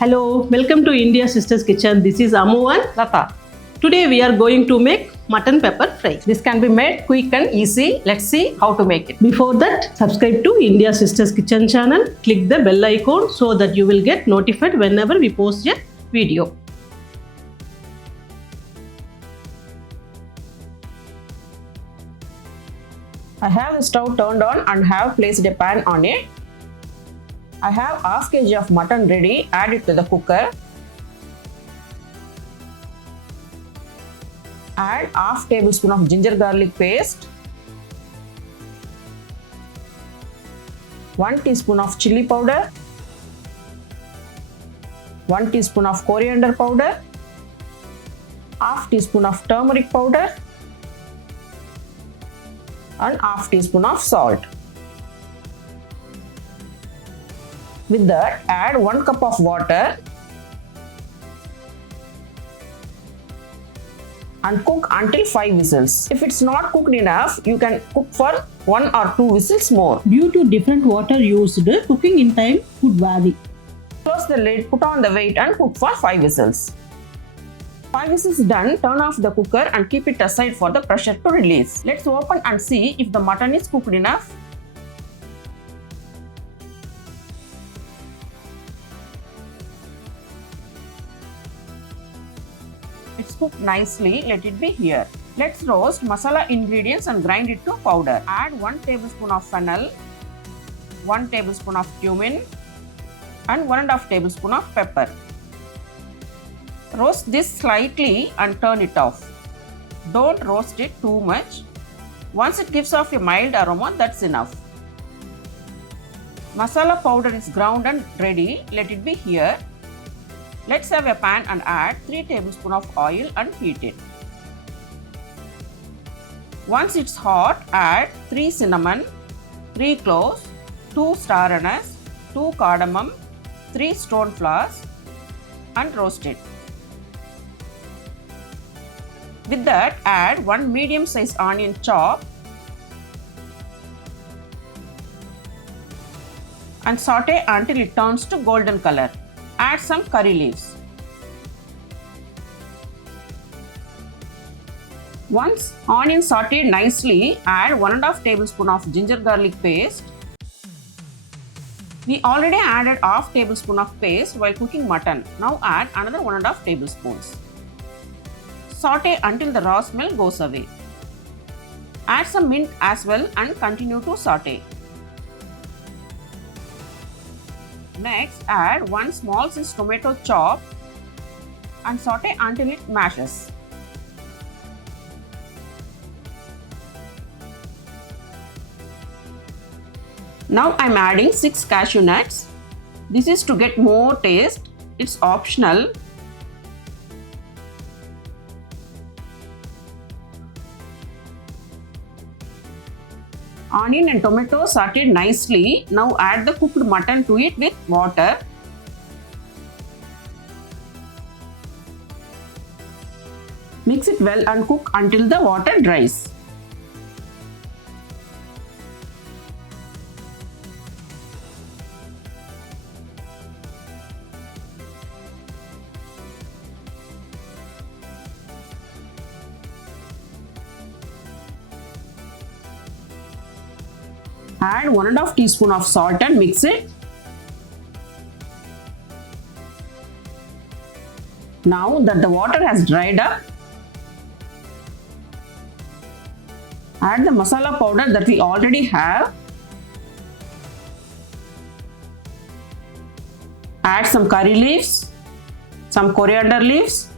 Hello, welcome to India Sisters Kitchen. This is Amu and Lata. Today we are going to make mutton pepper fry. This can be made quick and easy. Let's see how to make it. Before that, subscribe to India Sisters Kitchen channel. Click the bell icon so that you will get notified whenever we post a video. I have the stove turned on and have placed a pan on it. I have half kg of mutton ready. Add it to the cooker. Add half tablespoon of ginger garlic paste. 1 teaspoon of chilli powder. 1 teaspoon of coriander powder. Half teaspoon of turmeric powder. And half teaspoon of salt. With that, add 1 cup of water and cook until 5 whistles. If it's not cooked enough, you can cook for 1 or 2 whistles more. Due to different water used, cooking in time could vary. Close the lid, put on the weight and cook for 5 whistles. 5 whistles done, turn off the cooker and keep it aside for the pressure to release. Let's open and see if the mutton is cooked enough. It's cooked nicely, let it be here. Let's roast masala ingredients and grind it to powder. Add 1 tablespoon of fennel, 1 tablespoon of cumin and 1.5 tablespoon of pepper. Roast this slightly and turn it off. Don't roast it too much. Once it gives off a mild aroma, that's enough. Masala powder is ground and ready. Let it be here. Let's have a pan and add 3 tablespoons of oil and heat it. Once it's hot, add 3 cinnamon, 3 cloves, 2 star anise, 2 cardamom, 3 stone flowers and roast it. With that, add 1 medium-sized onion chop and saute until it turns to golden color. Add some curry leaves. Once onion sauteed nicely, add 1.5 tablespoon of ginger garlic paste. We already added half tablespoon of paste while cooking mutton. Now add another 1.5 tablespoons. Saute until the raw smell goes away. Add some mint as well and continue to saute. Next, add 1 small sized tomato chop and saute until it mashes. Now I am adding 6 cashew nuts. This is to get more taste. It's optional. Onion and tomato sauteed nicely. Now add the cooked mutton to it with water. Mix it well and cook until the water dries. Add 1.5 teaspoon of salt and mix it. Now that the water has dried up, add the masala powder that we already have. Add some curry leaves, some coriander leaves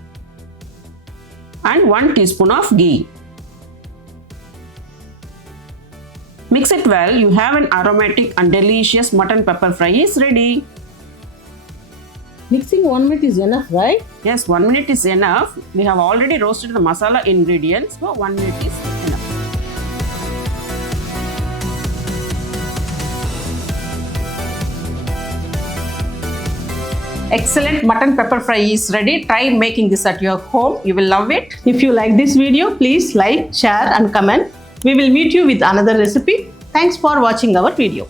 and 1 teaspoon of ghee. Mix it well. You have an aromatic and delicious mutton pepper fry is ready. Mixing 1 minute is enough, right? Yes, 1 minute is enough. We have already roasted the masala ingredients, so 1 minute is enough. Excellent mutton pepper fry is ready. Try making this at your home. You will love it. If you like this video, please like, share and comment. We will meet you with another recipe. Thanks for watching our video.